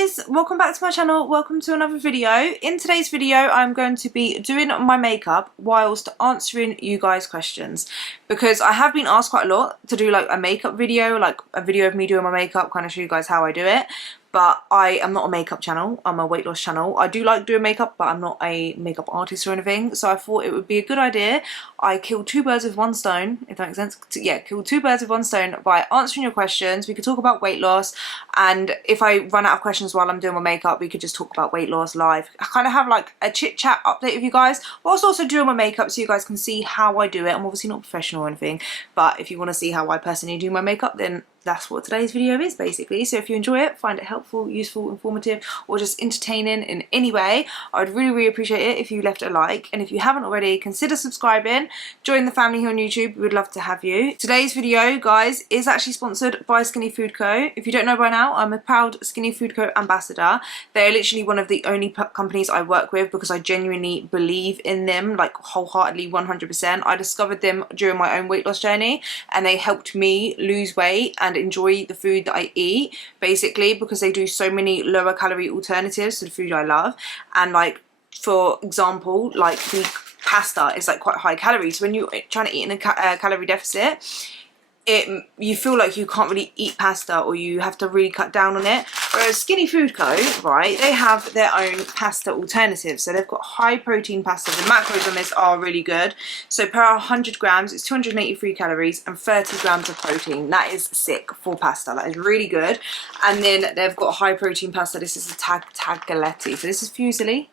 guys, welcome back to my channel. Welcome to another video. In today's video I'm going to be doing my makeup whilst answering you guys questions, because I have been asked quite a lot to do like a makeup video, like a video of me doing my makeup, kind of show you guys how I do it. But I am not a makeup channel, I'm a weight loss channel. I do like doing makeup, but I'm not a makeup artist or anything. So I thought it would be a good idea. I killed two birds with one stone, if that makes sense. Yeah, killed two birds with one stone by answering your questions. We could talk about weight loss, and if I run out of questions while I'm doing my makeup, we could just talk about weight loss live. I kind of have like a chit chat update with you guys, whilst also doing my makeup so you guys can see how I do it. I'm obviously not professional or anything, but if you want to see how I personally do my makeup, then that's what today's video is basically. So if you enjoy it, find it helpful, useful, informative, or just entertaining in any way, I would really appreciate it if you left a like. And if you haven't already, consider subscribing. Join the family here on YouTube. We would love to have you. Today's video, guys, is actually sponsored by Skinny Food Co. If you don't know by now, I'm a proud Skinny Food Co ambassador. They're literally one of the only companies I work with because I genuinely believe in them, like wholeheartedly, 100%. I discovered them during my own weight loss journey, and they helped me lose weight and enjoy the food that I eat, basically, because they do so many lower calorie alternatives to the food I love. And like, for example, like the pasta is like quite high calories. So when you're trying to eat in a calorie deficit, you feel like you can't really eat pasta, or you have to really cut down on it. Whereas Skinny Food Co, right, they have their own pasta alternatives. So they've got high protein pasta. The macros on this are really good. So per 100 grams, it's 283 calories and 30 grams of protein. That is sick for pasta. That is really good. And then they've got high protein pasta. This is the tagliatelle. So this is fusilli.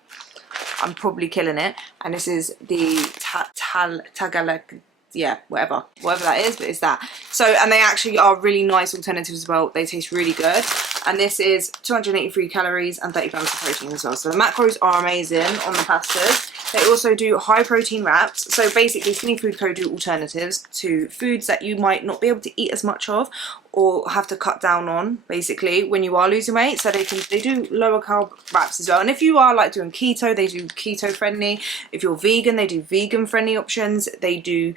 I'm probably killing it. And this is the tagliatelle. Yeah, whatever that is, but it's that. So, and they actually are really nice alternatives as well. They taste really good. And this is 283 calories and 30 grams of protein as well. So the macros are amazing on the pastas. They also do high protein wraps. So basically, Skinny Food Co do alternatives to foods that you might not be able to eat as much of, or have to cut down on, basically, when you are losing weight. So they do lower carb wraps as well. And if you are like doing keto, they do keto friendly. If you're vegan, they do vegan friendly options. They do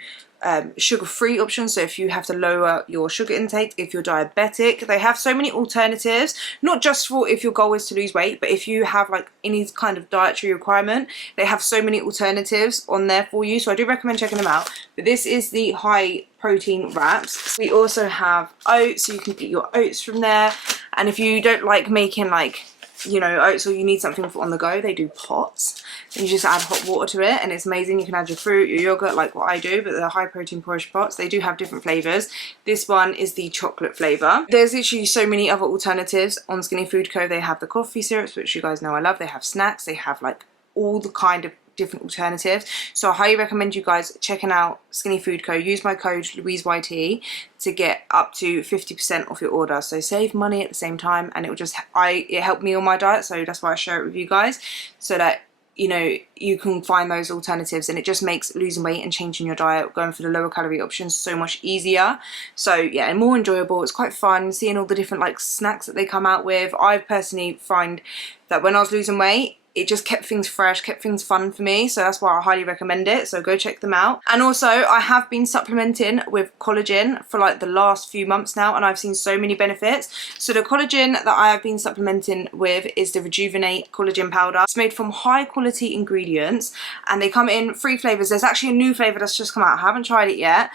sugar-free options, so if you have to lower your sugar intake, if you're diabetic, they have so many alternatives, not just for if your goal is to lose weight, but if you have like any kind of dietary requirement, they have so many alternatives on there for you. So I do recommend checking them out. But this is the high protein wraps. We also have oats, so you can get your oats from there. And if you don't like making like, you know, oats, or you need something for on the go, they do pots, and you just add hot water to it, and it's amazing. You can add your fruit, your yogurt, like what I do, but they're high protein porridge pots. They do have different flavors. This one is the chocolate flavor. There's literally so many other alternatives on Skinny Food Co. They have the coffee syrups, which you guys know I love. They have snacks. They have like all the kind of different alternatives. So I highly recommend you guys checking out Skinny Food Co. Use my code LouiseYT to get up to 50% off your order. So save money at the same time, and it will just it helped me on my diet, so that's why I share it with you guys, so that you know you can find those alternatives, and it just makes losing weight and changing your diet, going for the lower calorie options, so much easier. So yeah, and more enjoyable. It's quite fun seeing all the different like snacks that they come out with. I personally find that when I was losing weight, it just kept things fresh, kept things fun for me, so that's why I highly recommend it. So go check them out. And also, I have been supplementing with collagen for like the last few months now, and I've seen so many benefits. So the collagen that I have been supplementing with is the Rejuvenate collagen powder. It's made from high quality ingredients, and they come in 3 flavors. There's actually a new flavor that's just come out. I haven't tried it yet,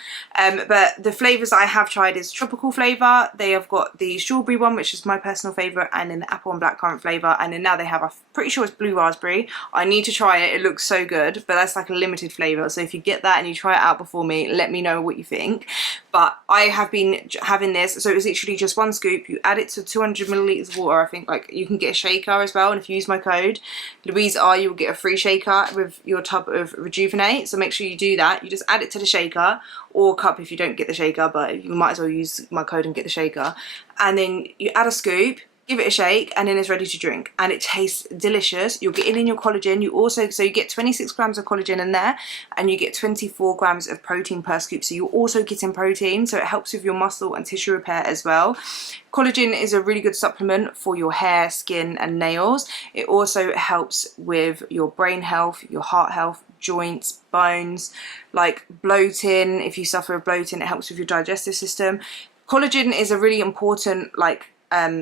but the flavors I have tried is tropical flavor. They have got the strawberry one, which is my personal favorite, and then the apple and blackcurrant flavor, and then now they have, I'm pretty sure it's blue raspberry. I need to try it. It looks so good, but that's like a limited flavor. So if you get that and you try it out before me, let me know what you think. But I have been having this, so it's literally just 1 scoop. You add it to 200 milliliters of water. I think like you can get a shaker as well, and if you use my code LouiseR, you will get a free shaker with your tub of Rejuvenate. So make sure you do that. You just add it to the shaker, or cup if you don't get the shaker, but you might as well use my code and get the shaker. And then you add a scoop, give it a shake, and then it's ready to drink, and it tastes delicious. You're getting in your collagen. You also, so you get 26 grams of collagen in there, and you get 24 grams of protein per scoop, so you're also getting protein, so it helps with your muscle and tissue repair as well. Collagen is a really good supplement for your hair, skin and nails. It also helps with your brain health, your heart health, joints, bones, like bloating. If you suffer with bloating, it helps with your digestive system. Collagen is a really important like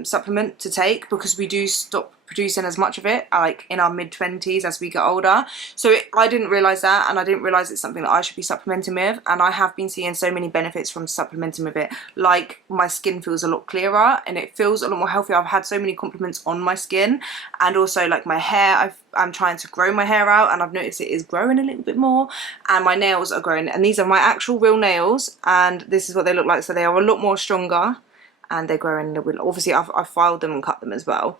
supplement to take, because we do stop producing as much of it like in our mid-20s as we get older. So I didn't realise that, and I didn't realise it's something that I should be supplementing with, and I have been seeing so many benefits from supplementing with it. Like, my skin feels a lot clearer and it feels a lot more healthier. I've had so many compliments on my skin, and also like my hair. I'm trying to grow my hair out, and I've noticed it is growing a little bit more, and my nails are growing, and these are my actual real nails, and this is what they look like. So they are a lot more stronger, and they're growing a little bit. Obviously I've filed them and cut them as well,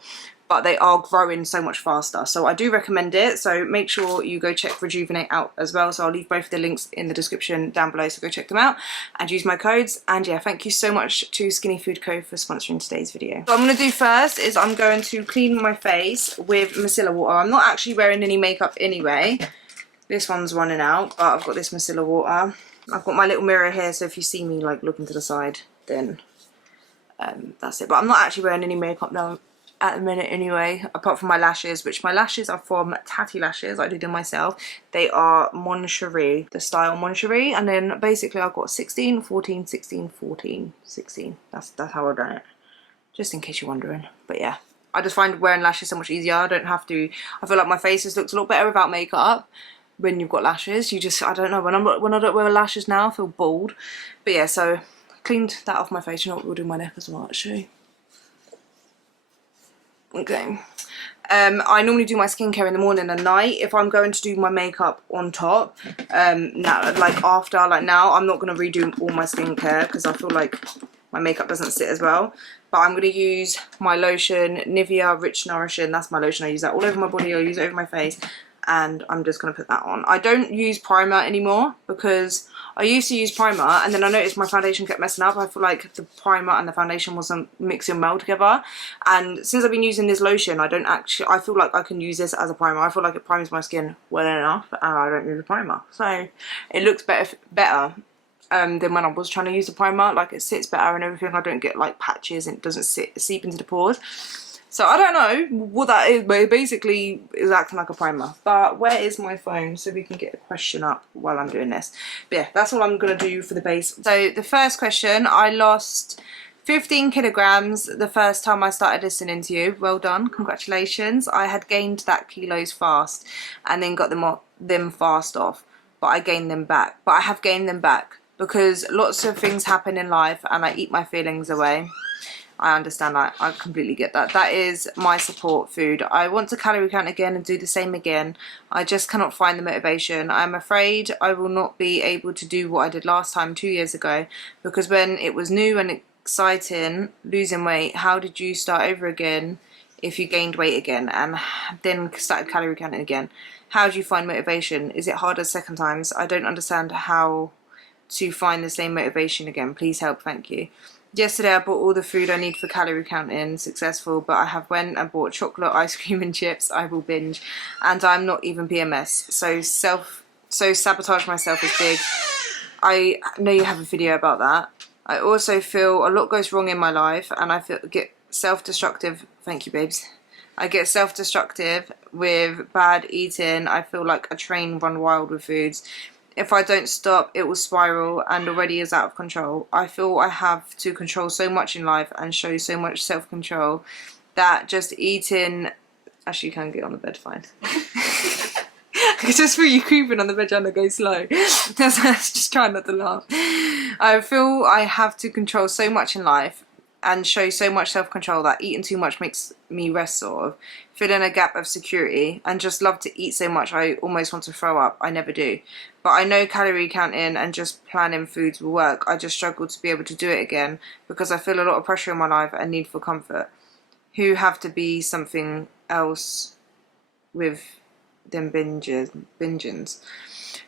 but they are growing so much faster. So I do recommend it. So make sure you go check Rejuvenate out as well. So I'll leave both of the links in the description down below, so go check them out and use my codes. And yeah, thank you so much to Skinny Food Co for sponsoring today's video. What I'm going to do first is I'm going to clean my face with micellar water. I'm not actually wearing any makeup anyway. This one's running out, but I've got this micellar water. I've got my little mirror here, so if you see me like looking to the side, then that's it. But I'm not actually wearing any makeup now at the minute anyway, apart from my lashes, which my lashes are from Tatty Lashes. I did them myself. They are Mon Cherie, the style Mon Cherie, and then basically I've got 16, 14, 16, 14, 16. That's how I've done it, just in case you're wondering. But yeah, I just find wearing lashes so much easier. I don't have to, I feel like my face just looks a lot better without makeup. When you've got lashes, you just, I don't know, when I don't wear lashes now, I feel bald. But yeah, so cleaned that off my face. You know what, we'll do my neck as well actually. Okay, I normally do my skincare in the morning and night. If I'm going to do my makeup on top, now, like after, like now, I'm not going to redo all my skincare because I feel like my makeup doesn't sit as well. But I'm going to use my lotion, Nivea Rich Nourishing. That's my lotion. I use that all over my body. I use it over my face, and I'm just going to put that on. I don't use primer anymore because I used to use primer, and then I noticed my foundation kept messing up. I feel like the primer and the foundation wasn't mixing well together. And since I've been using this lotion, I feel like I can use this as a primer. I feel like it primes my skin well enough, and I don't need a primer. So it looks better than when I was trying to use the primer. Like, it sits better and everything. I don't get like patches, and it doesn't seep into the pores. So I don't know what that is, but it basically is acting like a primer. But where is my phone so we can get a question up while I'm doing this? But yeah, that's all I'm going to do for the base. So the first question, I lost 15 kilograms the first time I started listening to you. Well done, congratulations. I had gained that kilos fast and then got them fast off, but I gained them back. But I have gained them back because lots of things happen in life and I eat my feelings away. I understand that. I completely get that. That is my support food. I want to calorie count again and do the same again. I just cannot find the motivation. I'm afraid I will not be able to do what I did last time 2 years ago, because when it was new and exciting, losing weight, how did you start over again if you gained weight again and then started calorie counting again? How do you find motivation? Is it harder second times? I don't understand how to find the same motivation again. Please help, thank you. Yesterday I bought all the food I need for calorie counting, successful, but I have went and bought chocolate, ice cream and chips. I will binge, and I'm not even PMS, so sabotage myself is big. I know you have a video about that. I also feel a lot goes wrong in my life, and I get self-destructive. Thank you, babes. I get self-destructive with bad eating. I feel like a train run wild with foods. If I don't stop, it will spiral and already is out of control. I feel I have to control so much in life and show so much self-control that just eating... Actually, you can get on the bed, fine. I just feel you creeping on the bed trying to go slow. Just trying not to laugh. I feel I have to control so much in life and show so much self-control that eating too much makes me rest, sort of. Fill in a gap of security and just love to eat so much I almost want to throw up. I never do. But I know calorie counting and just planning foods will work. I just struggle to be able to do it again because I feel a lot of pressure in my life and need for comfort. Who have to be something else with them bingins.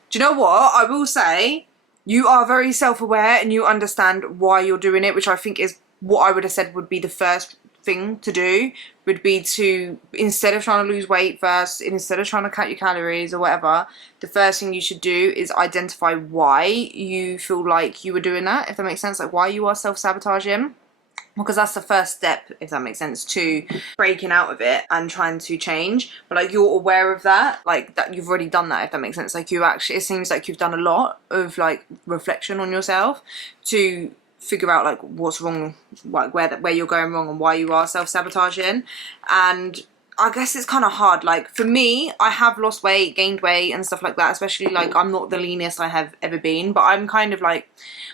Do you know what? I will say you are very self-aware and you understand why you're doing it, which I think is what I would have said would be the first thing to do, would be to, instead of trying to lose weight first, instead of trying to count your calories or whatever, the first thing you should do is identify why you feel like you were doing that, if that makes sense, like why you are self-sabotaging, because that's the first step, if that makes sense, to breaking out of it and trying to change. But like, you're aware of that, like that you've already done that, if that makes sense. Like, you actually, it seems like you've done a lot of like reflection on yourself to figure out like what's wrong, like where you're going wrong and why you are self-sabotaging. And I guess it's kind of hard. Like for me, I have lost weight, gained weight and stuff like that, especially like I'm not the leanest I have ever been, but I'm kind of like,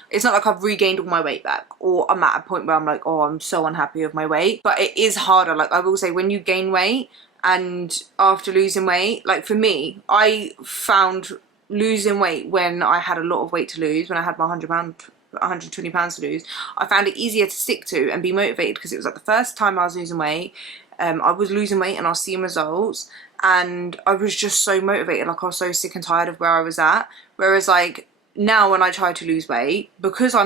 it's not like I've regained all my weight back, or I'm at a point where I'm like, oh, I'm so unhappy with my weight. But it is harder. Like I will say, when you gain weight and after losing weight, like for me, I found losing weight when I had a lot of weight to lose, when I had my 120 pounds to lose, I found it easier to stick to and be motivated, because it was like the first time I was losing weight. I was losing weight and I was seeing results, and I was just so motivated. Like I was so sick and tired of where I was at. Whereas like now when I try to lose weight, because I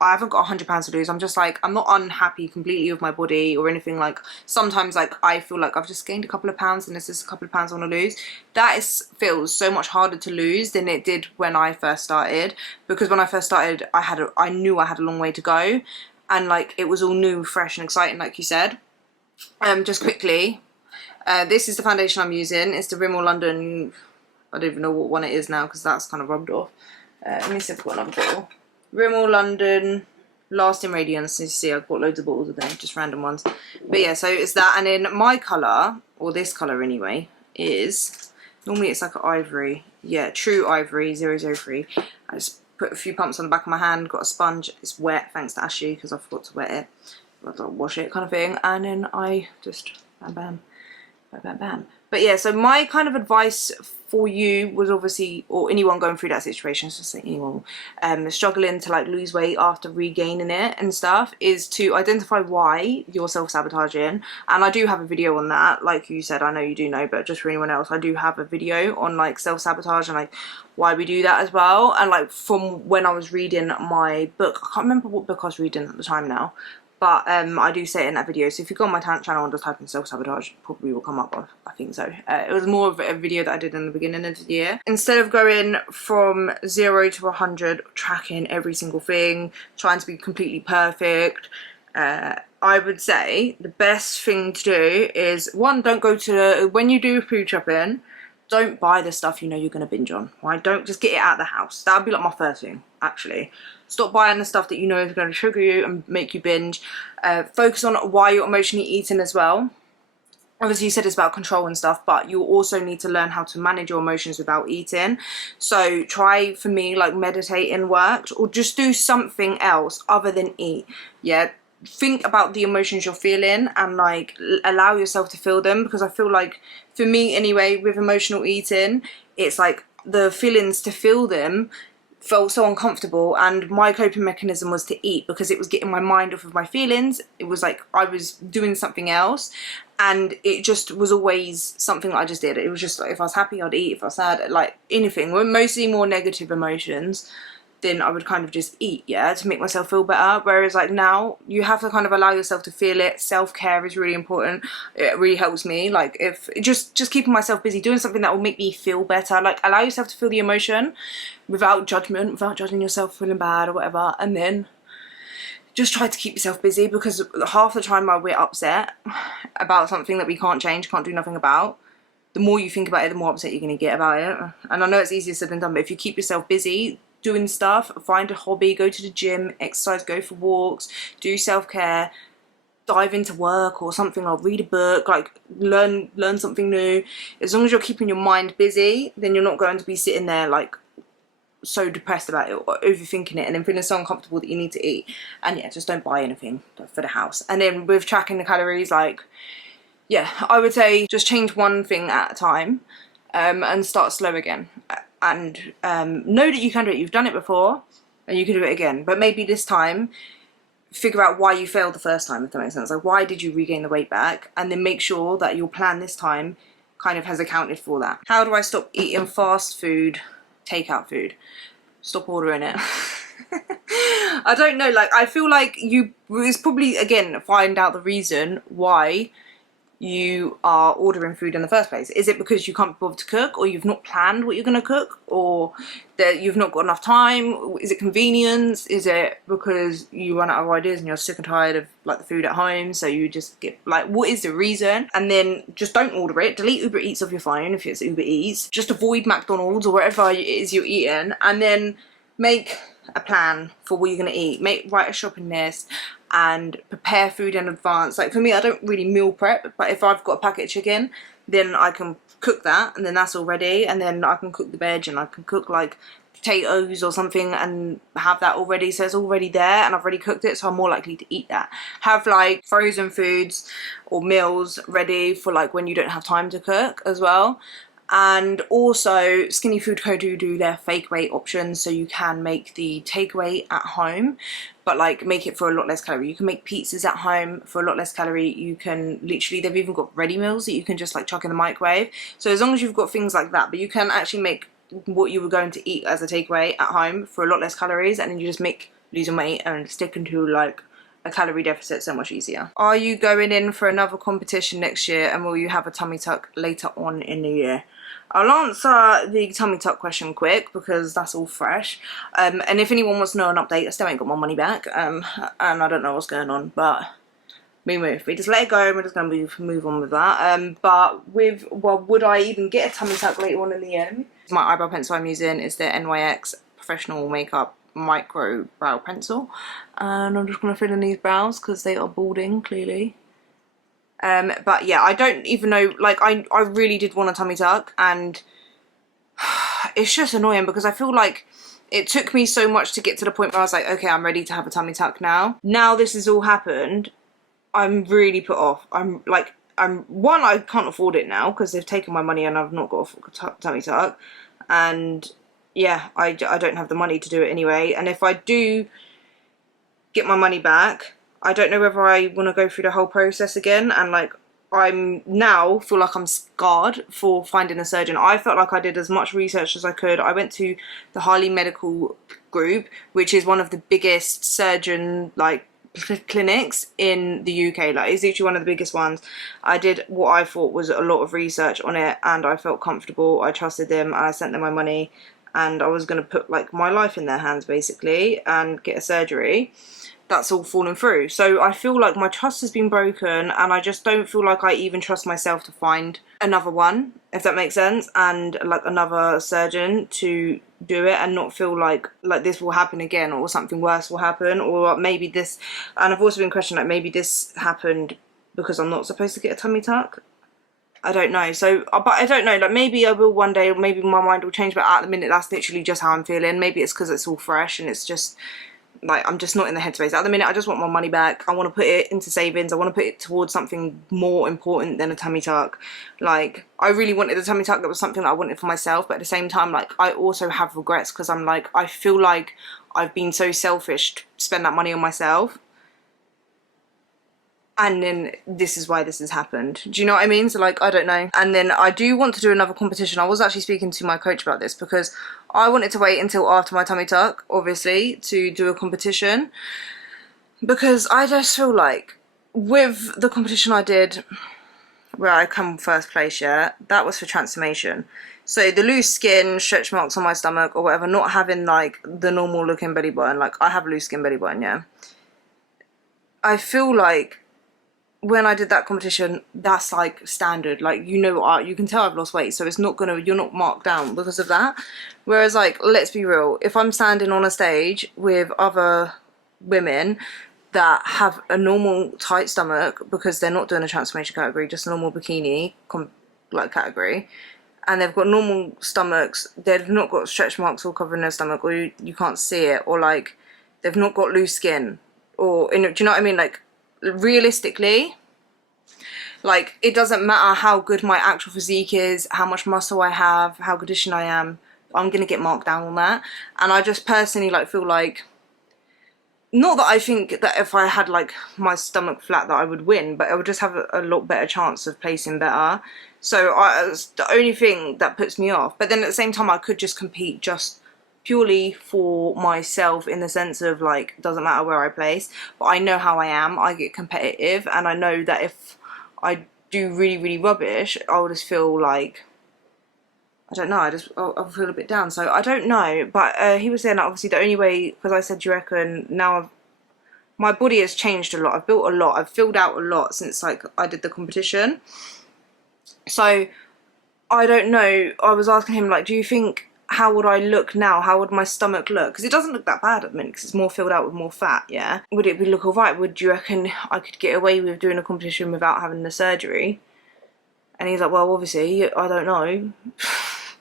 haven't got 100 pounds to lose, I'm just like, I'm not unhappy completely with my body or anything. Like sometimes like I feel like I've just gained a couple of pounds and there's just a couple of pounds I want to lose. That feels so much harder to lose than it did when I first started, because when I first started I knew I had a long way to go, and like it was all new, fresh and exciting, like you said. Just quickly, this is the foundation I'm using. It's the Rimmel London, I don't even know what one it is now because that's kind of rubbed off. Let me see if I've got another bottle. Rimmel London Lasting Radiance. You see I've got loads of bottles of them, just random ones. But yeah, so it's that, and then my colour, or this colour anyway, is, normally it's like an ivory. Yeah, True Ivory 003. I just put a few pumps on the back of my hand, got a sponge. It's wet, thanks to Ashley, because I forgot to wet it. I've got to wash it kind of thing, and then I just bam bam bam bam bam. But yeah, so my kind of advice for you was obviously, or anyone going through that situation, just say anyone struggling to like lose weight after regaining it and stuff, is to identify why you're self-sabotaging. And I do have a video on that, like you said, I know you do know, but just for anyone else, I do have a video on like self-sabotage and like why we do that as well. And like from when I was reading my book, I can't remember what book I was reading at the time now, but I do say it in that video. So if you go on my channel and just type in self-sabotage, it probably will come up. I think so. It was more of a video that I did in the beginning of the year. Instead of going from 0 to 100, tracking every single thing, trying to be completely perfect, I would say the best thing to do is, one, don't go to, when you do food shopping, don't buy the stuff you know you're going to binge on, right? Don't just get it out of the house. That would be like my first thing, actually. Stop buying the stuff that you know is going to trigger you and make you binge. Focus on why you're emotionally eating as well. Obviously you said it's about control and stuff, but you also need to learn how to manage your emotions without eating. So try, for me, like meditating worked, or just do something else other than eat. Yeah, think about the emotions you're feeling and like allow yourself to feel them, because I feel like, for me anyway, with emotional eating, it's like the feelings, to feel them felt so uncomfortable, and my coping mechanism was to eat, because it was getting my mind off of my feelings. It was like I was doing something else, and it just was always something that I just did. It was just like, if I was happy I'd eat, if I was sad, like anything, mostly more negative emotions, then I would kind of just eat, yeah, to make myself feel better. Whereas like now, you have to kind of allow yourself to feel it. Self-care is really important. It really helps me. Like if just keeping myself busy, doing something that will make me feel better. Like allow yourself to feel the emotion without judgment, without judging yourself, feeling bad or whatever. And then just try to keep yourself busy, because half the time we're upset about something that we can't change, can't do nothing about, the more you think about it, the more upset you're going to get about it. And I know it's easier said than done, but if you keep yourself busy, doing stuff, find a hobby, go to the gym, exercise, go for walks, do self-care, dive into work or something, or read a book, like learn something new. As long as you're keeping your mind busy, then you're not going to be sitting there like so depressed about it or overthinking it and then feeling so uncomfortable that you need to eat. And yeah, just don't buy anything for the house. And then with tracking the calories, like, yeah, I would say just change one thing at a time, and start slow again. And know that you can do it. You've done it before and you can do it again, but maybe this time figure out why you failed the first time, if that makes sense. Like, why did you regain the weight back? And then make sure that your plan this time kind of has accounted for that. How do I stop eating fast food, takeout food? Stop ordering it. I don't know, like I feel like it's probably, again, find out the reason why you are ordering food in the first place. Is it because you can't be bothered to cook, or you've not planned what you're going to cook, or that you've not got enough time? Is it convenience? Is it because you run out of ideas and you're sick and tired of like the food at home, so you just get like, what is the reason? And then just don't order it. Delete Uber Eats off your phone if it's Uber Eats. Just avoid McDonald's or whatever it is you're eating, and then make a plan for what you're going to eat, write a shopping list and prepare food in advance. Like for me, I don't really meal prep, but if I've got a packet of chicken, then I can cook that and then that's all ready, and then I can cook the veg and I can cook like potatoes or something and have that already, so it's already there and I've already cooked it, so I'm more likely to eat that. Have like frozen foods or meals ready for like when you don't have time to cook as well. And also Skinny Food Co do their fake weight options, so you can make the takeaway at home but like make it for a lot less calorie. You can make pizzas at home for a lot less calorie. You can literally, they've even got ready meals that you can just like chuck in the microwave. So as long as you've got things like that, but you can actually make what you were going to eat as a takeaway at home for a lot less calories, and then you just make losing weight and sticking to like a calorie deficit so much easier. Are you going in for another competition next year, and will you have a tummy tuck later on in the year? I'll answer the tummy tuck question quick because that's all fresh. And if anyone wants to know an update, I still ain't got my money back. And I don't know what's going on, but we just let it go. We're just gonna move on with that. But with, well, would I even get a tummy tuck later on in the year? My eyebrow pencil I'm using is the NYX Professional Makeup Micro Brow Pencil, and I'm just gonna fill in these brows because they are balding clearly. But yeah, I don't even know, like I really did want a tummy tuck, and it's just annoying because I feel like it took me so much to get to the point where I was like, okay, I'm ready to have a tummy tuck now. Now this has all happened, I'm really put off. One, I can't afford it now because they've taken my money and I've not got a tummy tuck, and yeah, I don't have the money to do it anyway. And if I do get my money back, I don't know whether I want to go through the whole process again, and like I'm now feel like I'm scarred for finding a surgeon. I felt like I did as much research as I could. I went to the Harley Medical Group, which is one of the biggest surgeon like clinics in the UK. Like it's literally one of the biggest ones. I did what I thought was a lot of research on it, and I felt comfortable. I trusted them and I sent them my money, and I was going to put like my life in their hands basically and get a surgery. That's all fallen through. So I feel like my trust has been broken, and I just don't feel like I even trust myself to find another one, if that makes sense, and like another surgeon to do it, and not feel like this will happen again or something worse will happen, or maybe this, and I've also been questioning like maybe this happened because I'm not supposed to get a tummy tuck. I don't know. So but I don't know, like maybe I will one day, or maybe my mind will change, but at the minute that's literally just how I'm feeling. Maybe it's because it's all fresh and it's just like I'm just not in the headspace at the minute. I just want my money back. I want to put it into savings. I want to put it towards something more important than a tummy tuck. Like I really wanted a tummy tuck. That was something that I wanted for myself, but at the same time, like I also have regrets because I'm like, I feel like I've been so selfish to spend that money on myself, and then this is why this has happened. Do you know what I mean? So like, I don't know. And then I do want to do another competition. I was actually speaking to my coach about this because I wanted to wait until after my tummy tuck, obviously, to do a competition, because I just feel like with the competition I did where I come first place, yeah, that was for transformation. So the loose skin, stretch marks on my stomach or whatever, not having like the normal looking belly button. Like I have a loose skin belly button, yeah. I feel like when I did that competition, that's like standard. Like, you know, you can tell I've lost weight, so it's not gonna, you're not marked down because of that. Whereas like, let's be real, if I'm standing on a stage with other women that have a normal tight stomach because they're not doing a transformation category, just a normal bikini like category, and they've got normal stomachs, they've not got stretch marks all covering their stomach, or you can't see it, or like they've not got loose skin, or, you know, do you know what I mean? Like realistically, like it doesn't matter how good my actual physique is, how much muscle I have, how conditioned I am, I'm gonna get marked down on that. And I just personally like feel like, not that I think that if I had like my stomach flat that I would win, but I would just have a lot better chance of placing better. So it's the only thing that puts me off. But then at the same time, I could just compete just purely for myself, in the sense of like, doesn't matter where I place, but I know how I am, I get competitive, and I know that if I do really, really rubbish, I'll just feel like, I don't know, I'll feel a bit down. So I don't know, but he was saying that obviously the only way, because I said, do you reckon now my body has changed a lot, I've built a lot, I've filled out a lot since like I did the competition. So I don't know, I was asking him like, do you think how would I look now? How would my stomach look? Because it doesn't look that bad at the minute because it's more filled out with more fat, yeah? Would it look alright? Would you reckon I could get away with doing a competition without having the surgery? And he's like, well, obviously, I don't know.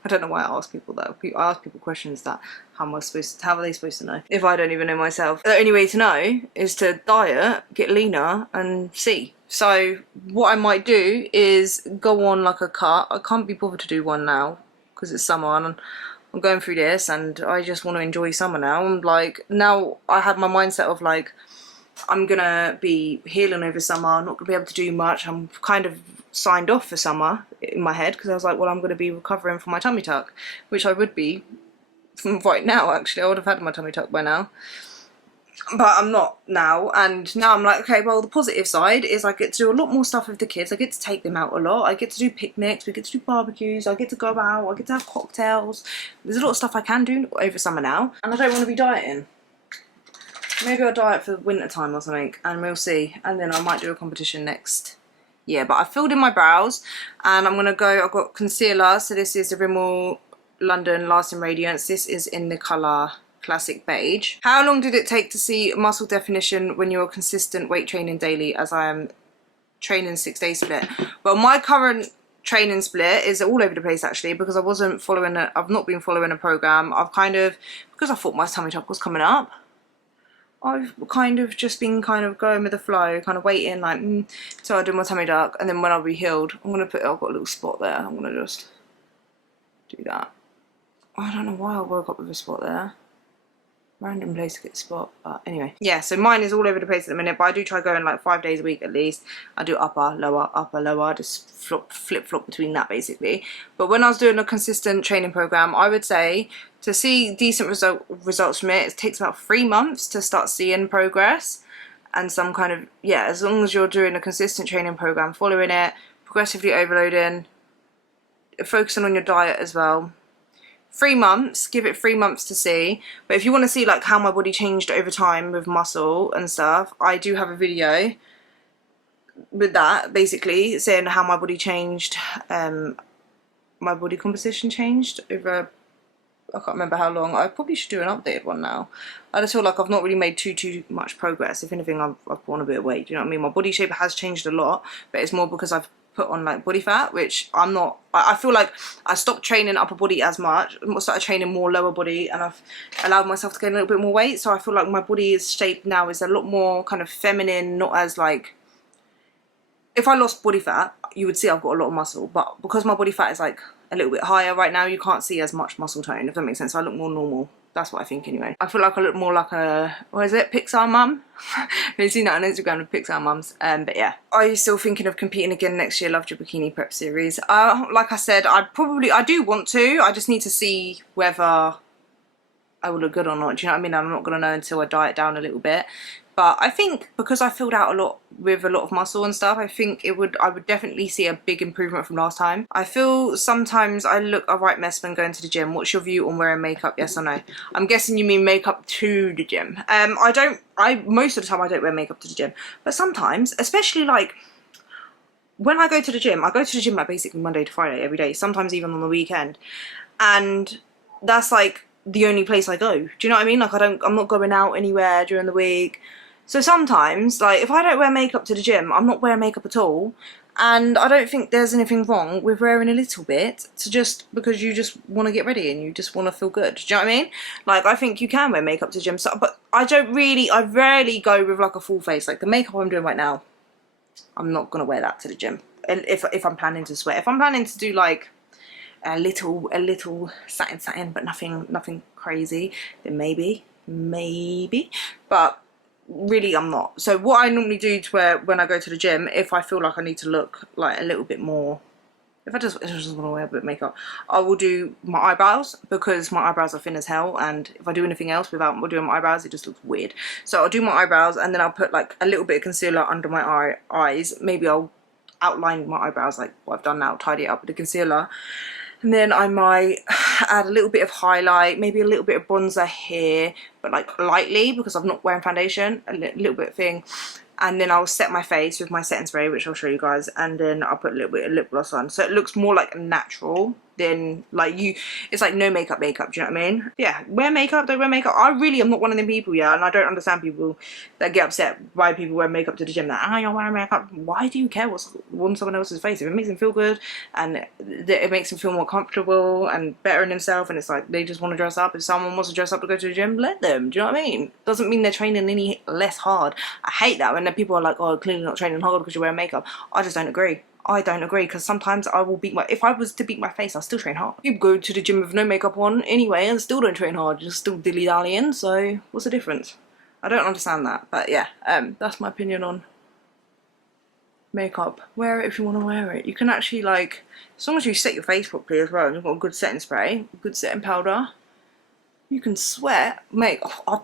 I don't know why I ask people that. I ask people questions that, how are they supposed to know? If I don't even know myself. The only way to know is to diet, get leaner, and see. So what I might do is go on like a cut. I can't be bothered to do one now because it's summer and I'm going through this and I just want to enjoy summer now. I'm like, now I had my mindset of like, I'm gonna be healing over summer, I'm not gonna be able to do much. I'm kind of signed off for summer in my head because I was like, well, I'm gonna be recovering from my tummy tuck, which I would be from right now actually. I would have had my tummy tuck by now. But I'm not now, and now I'm like, okay, well, the positive side is I get to do a lot more stuff with the kids. I get to take them out a lot. I get to do picnics, we get to do barbecues, I get to go out, I get to have cocktails. There's a lot of stuff I can do over summer now, and I don't want to be dieting. Maybe I'll diet for winter time or something, and we'll see. And then I might do a competition next year. But I've filled in my brows, and I'm going to go, I've got concealer. So this is the Rimmel London Lasting Radiance. This is in the colour Classic Beige. How long did it take to see muscle definition when you're consistent weight training daily, as I am training 6-day split? Well, my current training split is all over the place actually, because I've not been following a program. I've kind of, because I thought my tummy tuck was coming up, I've kind of just been kind of going with the flow, kind of waiting like, so I do my tummy tuck, and then when I'll be healed, I'm gonna put, I've got a little spot there, I'm gonna just do that. I don't know why I woke up with a spot there. Random place to get a spot, but anyway. Yeah, so mine is all over the place at the minute, but I do try going like 5 days a week at least. I do upper, lower, just flip-flop between that basically. But when I was doing a consistent training program, I would say to see decent results from it, it takes about 3 months to start seeing progress. And some kind of, yeah, as long as you're doing a consistent training program, following it, progressively overloading, focusing on your diet as well. 3 months, give it 3 months to see. But if you want to see like how my body changed over time with muscle and stuff, I do have a video with that, basically saying how my body changed, my body composition changed over, I can't remember how long. I probably should do an updated one now. I just feel like I've not really made too much progress. If anything, I've put on a bit of weight, do you know what I mean? My body shape has changed a lot, but it's more because I've put on like body fat, which I'm not, I feel like I stopped training upper body as much, started training more lower body, and I've allowed myself to gain a little bit more weight. So I feel like my body's shape now is a lot more kind of feminine, not as like, if I lost body fat, you would see I've got a lot of muscle, but because my body fat is like a little bit higher right now, you can't see as much muscle tone, if that makes sense. So I look more normal. That's what I think anyway. I feel like I look more like a, what is it, Pixar mum? You've seen that on Instagram with Pixar mums. But yeah. Are you still thinking of competing again next year? Loved your bikini prep series. Like I said, I do want to. I just need to see whether I will look good or not. Do you know what I mean? I'm not going to know until I diet down a little bit. But I think because I filled out a lot with a lot of muscle and stuff, I think I would definitely see a big improvement from last time. I feel sometimes I look a right mess when going to the gym. What's your view on wearing makeup? Yes or no? I'm guessing you mean makeup to the gym. Most of the time I don't wear makeup to the gym. But sometimes, especially like when I go to the gym, like basically Monday to Friday every day, sometimes even on the weekend. And that's like the only place I go. Do you know what I mean? Like I'm not going out anywhere during the week. So sometimes, like, if I don't wear makeup to the gym, I'm not wearing makeup at all. And I don't think there's anything wrong with wearing a little bit because you just want to get ready and you just want to feel good. Do you know what I mean? Like, I think you can wear makeup to the gym, but I rarely go with like a full face. Like the makeup I'm doing right now, I'm not going to wear that to the gym. And if I'm planning to sweat. If I'm planning to do like a little satin, but nothing crazy, then maybe. But really I'm not. So what I normally do to wear when I go to the gym, if I feel like I need to look like a little bit more, if I just want to wear a bit of makeup, I will do my eyebrows, because my eyebrows are thin as hell, and if I do anything else without doing my eyebrows, it just looks weird. So I'll do my eyebrows, and then I'll put like a little bit of concealer under my eyes. Maybe I'll outline my eyebrows like what I've done now, tidy it up with the concealer. And then I might add a little bit of highlight, maybe a little bit of bronzer here, but like lightly, because I'm not wearing foundation, a little bit of thing. And then I'll set my face with my setting spray, which I'll show you guys, and then I'll put a little bit of lip gloss on. So it looks more like natural then like it's like no makeup, do you know what I mean? Yeah, wear makeup, don't wear makeup. I really am not one of them people, yeah, and I don't understand people that get upset by people wearing makeup to the gym. That you're wearing makeup. Why do you care what's on someone else's face? If it makes them feel good and it makes them feel more comfortable and better in themselves, and it's like they just want to dress up. If someone wants to dress up to go to the gym, let them. Do you know what I mean? Doesn't mean they're training any less hard. I hate that when the people are like, oh, clearly not training hard because you're wearing makeup. I just don't agree. I don't agree, because sometimes I will if I was to beat my face, I'll still train hard. You go to the gym with no makeup on anyway and still don't train hard, you're still dilly-dallying, so what's the difference? I don't understand that, but yeah, that's my opinion on makeup. Wear it if you want to wear it. You can actually, like, as long as you set your face properly as well, and you've got a good setting spray, good setting powder, you can sweat. Mate,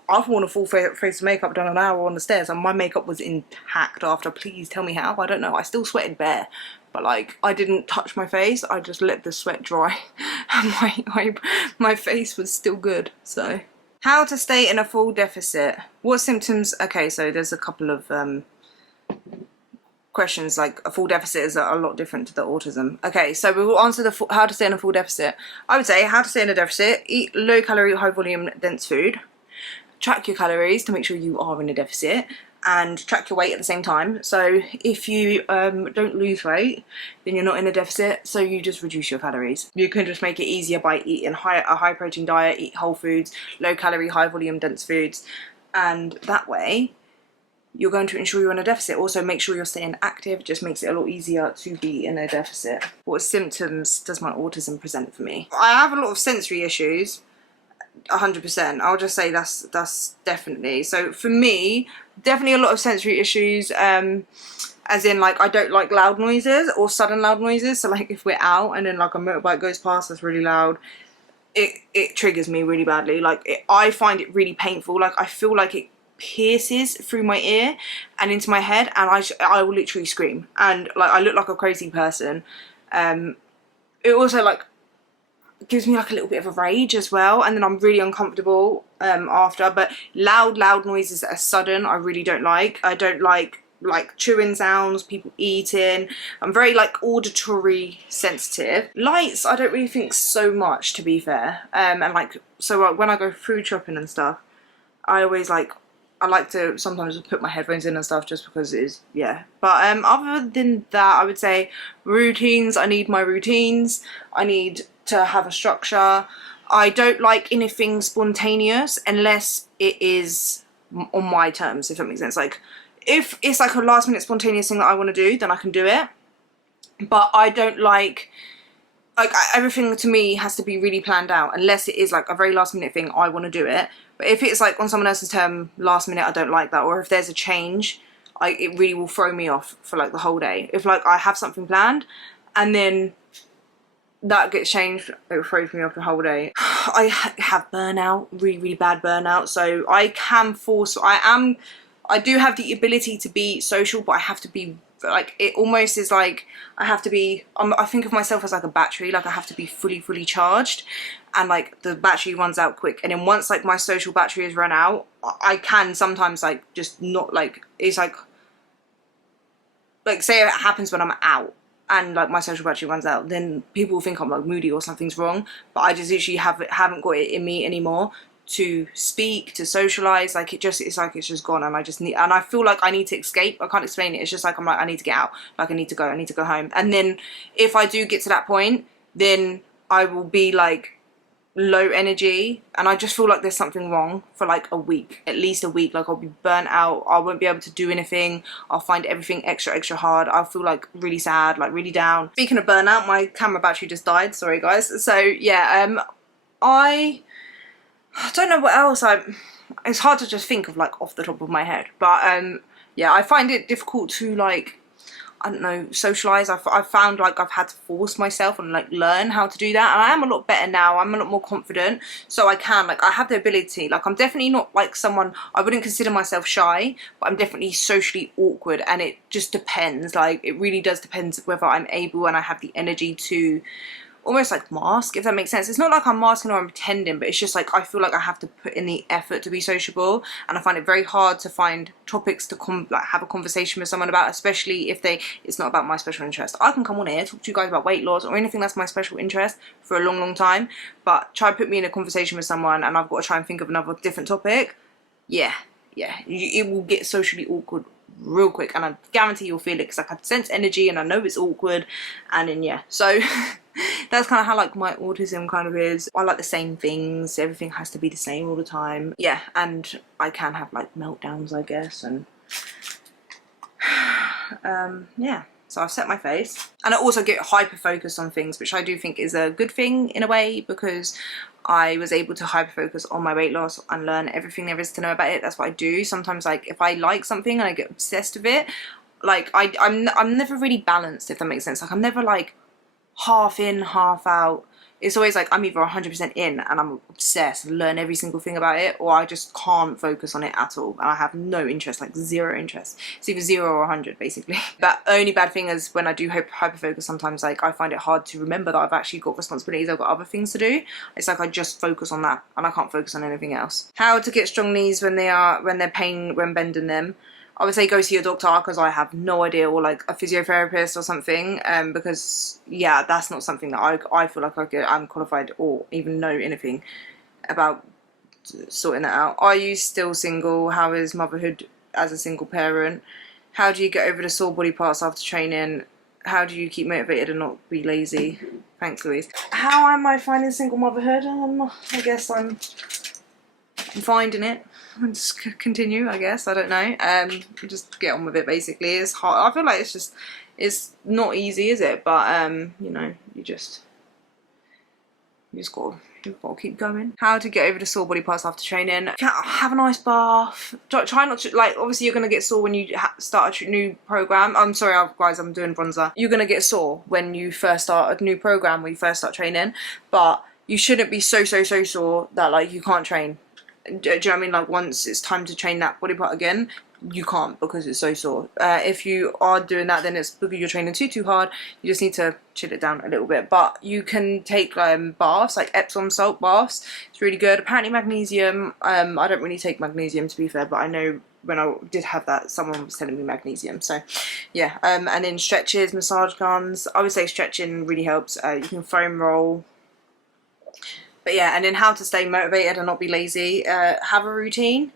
I've worn a full face of makeup, done an hour on the stairs, and my makeup was intact after. Please tell me how. I don't know. I still sweated bare, but like I didn't touch my face. I just let the sweat dry, and my face was still good. So, how to stay in a full deficit? What symptoms? Okay, so there's a couple of questions. Like, a full deficit is a lot different to the autism. Okay, so we will answer the how to stay in a full deficit. I would say how to stay in a deficit: eat low calorie, high volume, dense food. Track your calories to make sure you are in a deficit, and track your weight at the same time. So if you don't lose weight, then you're not in a deficit, so you just reduce your calories. You can just make it easier by eating a high protein diet, eat whole foods, low calorie, high volume, dense foods, and that way you're going to ensure you're in a deficit. Also, make sure you're staying active. Just makes it a lot easier to be in a deficit. What symptoms does my autism present for me? I have a lot of sensory issues, 100%. I'll just say that's definitely. So for me, definitely a lot of sensory issues, as in, like, I don't like loud noises or sudden loud noises. So like if we're out and then like a motorbike goes past that's really loud, it triggers me really badly. Like I find it really painful. Like I feel like it pierces through my ear and into my head, and I will literally scream, and like I look like a crazy person. It also like gives me like a little bit of a rage as well, and then I'm really uncomfortable after. But loud noises that are sudden, I really don't like. I don't like chewing sounds, people eating. I'm very like auditory sensitive. Lights, I don't really think so much, to be fair. And like, so when I go food shopping and stuff, I like to sometimes put my headphones in and stuff, just because it is, yeah. But other than that, I would say routines. I need my routines. I need to have a structure. I don't like anything spontaneous unless it is on my terms, if that makes sense. Like, if it's like a last minute spontaneous thing that I want to do, then I can do it. But I don't like everything to me has to be really planned out, unless it is like a very last minute thing, I want to do it. But if it's like on someone else's term, last minute, I don't like that. Or if there's a change, it really will throw me off for like the whole day. If like I have something planned and then that gets changed, it throws me off the whole day. I have burnout, really bad burnout. So I do have the ability to be social, but I have to be like, it almost is like I have to be, I think of myself as like a battery. Like I have to be fully charged, and like the battery runs out quick. And then once like my social battery has run out, I can sometimes like just not, like, it's like say it happens when I'm out and like my social battery runs out, then people think I'm like moody or something's wrong. But I just literally haven't got it in me anymore to speak, to socialize. Like it's like it's just gone, and I just need, and I feel like I need to escape. I can't explain it. It's just like I'm like, I need to get out, like I need to go home. And then if I do get to that point, then I will be like low energy, and I just feel like there's something wrong for like a week, at least a week. Like I'll be burnt out, I won't be able to do anything, I'll find everything extra hard, I'll feel like really sad, like really down. Speaking of burnout, my camera battery just died, sorry guys. So yeah, I don't know what else it's hard to just think of like off the top of my head, but yeah, I find it difficult to like, I don't know, socialise. I've found like I've had to force myself and like learn how to do that, and I am a lot better now. I'm a lot more confident, so I can, like, I have the ability. Like I'm definitely not like someone, I wouldn't consider myself shy, but I'm definitely socially awkward, and it just depends. Like it really does depend whether I'm able and I have the energy to almost like mask, if that makes sense. It's not like I'm masking or I'm pretending, but it's just like I feel like I have to put in the effort to be sociable, and I find it very hard to find topics to like have a conversation with someone about, especially if it's not about my special interest. I can come on here, talk to you guys about weight loss or anything that's my special interest for a long time, but try to put me in a conversation with someone and I've got to try and think of another different topic. Yeah, it will get socially awkward real quick, and I guarantee you'll feel it, because like I sense energy and I know it's awkward. And then yeah, so that's kind of how like my autism kind of is. I like the same things, everything has to be the same all the time. Yeah, and I can have like meltdowns, I guess, and yeah. So I've set my face, and I also get hyper focused on things, which I do think is a good thing in a way, because I was able to hyper focus on my weight loss and learn everything there is to know about it. That's what I do. Sometimes like if I like something and I get obsessed with it, like I'm never really balanced, if that makes sense. Like I'm never like half in, half out. It's always like I'm either 100% in and I'm obsessed and learn every single thing about it, or I just can't focus on it at all and I have no interest, like zero interest. It's either 0 or 100 basically. But only bad thing is when I do hyper focus, sometimes like I find it hard to remember that I've actually got responsibilities, I've got other things to do. It's like I just focus on that and I can't focus on anything else. How to get strong knees when they're pain when bending them. I would say go see your doctor, because I have no idea, or like a physiotherapist or something, because yeah, that's not something that I feel like I'm qualified or even know anything about sorting that out. Are you still single? How is motherhood as a single parent? How do you get over the sore body parts after training? How do you keep motivated and not be lazy? Thanks, Louise. How am I finding single motherhood? I guess I'm finding it. And just continue, I guess. I don't know. Just get on with it basically. It's hard. I feel like it's not easy, is it? But you know, you just gotta keep going. How to get over the sore body parts after training. Have a nice bath. Try not to, like, obviously you're gonna get sore when you start a new program. I'm sorry guys, I'm doing bronzer. You're gonna get sore when you first start a new program, when you first start training, but you shouldn't be so sore that like you can't train. Do you know what I mean? Like once it's time to train that body part again, you can't, because it's so sore. If you are doing that, then it's because you're training too hard. You just need to chill it down a little bit. But you can take baths, like Epsom salt baths. It's really good. Apparently magnesium. I don't really take magnesium, to be fair, but I know when I did have that, someone was telling me magnesium. So yeah. And then stretches, massage guns. I would say stretching really helps. You can foam roll. But yeah, and then how to stay motivated and not be lazy. Have a routine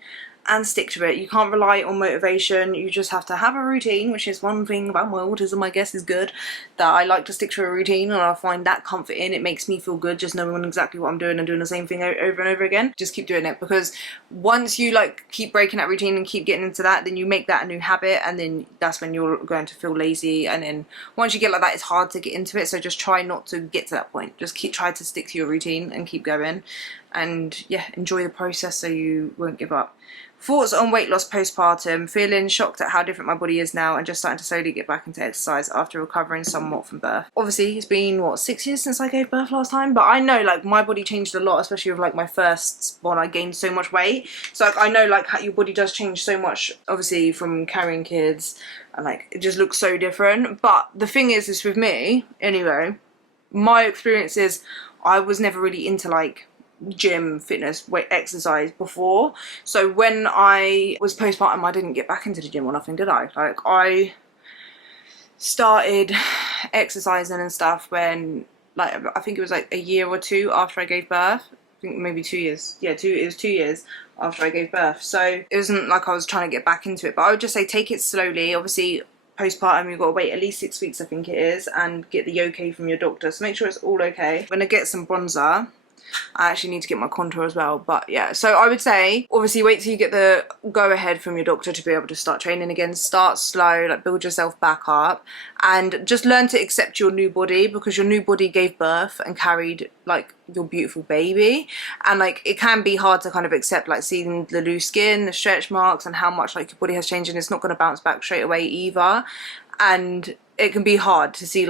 and stick to it. You can't rely on motivation. You just have to have a routine, which is one thing about my autism, I guess, is good. That I like to stick to a routine, and I find that comfort in it. Makes me feel good just knowing exactly what I'm doing and doing the same thing over and over again. Just keep doing it, because once you like keep breaking that routine and keep getting into that, then you make that a new habit, and then that's when you're going to feel lazy. And then once you get like that, it's hard to get into it. So just try not to get to that point. Just try to stick to your routine and keep going. And yeah, enjoy the process so you won't give up. Thoughts on weight loss postpartum. Feeling shocked at how different my body is now, and just starting to slowly get back into exercise after recovering somewhat from birth. Obviously it's been what, 6 years since I gave birth last time, but I know like my body changed a lot, especially with like my first one. I gained so much weight, so like I know like how your body does change so much, obviously from carrying kids, and like it just looks so different. But the thing is with me anyway, my experience is I was never really into like gym, fitness, weight, exercise before. So when I was postpartum, I didn't get back into the gym or nothing, did I? Like I started exercising and stuff when, like, I think it was like a year or two after I gave birth. I think maybe 2 years. Yeah, it was 2 years after I gave birth. So it wasn't like I was trying to get back into it, but I would just say take it slowly. Obviously postpartum you've got to wait at least 6 weeks, I think it is, and get the okay from your doctor, so make sure it's all okay. I'm gonna get some bronzer. I actually need to get my contour as well, but yeah. So I would say, obviously, wait till you get the go-ahead from your doctor to be able to start training again. Start slow, like build yourself back up, and just learn to accept your new body, because your new body gave birth and carried like your beautiful baby, and like it can be hard to kind of accept, like seeing the loose skin, the stretch marks, and how much like your body has changed, and it's not going to bounce back straight away either. And it can be hard to see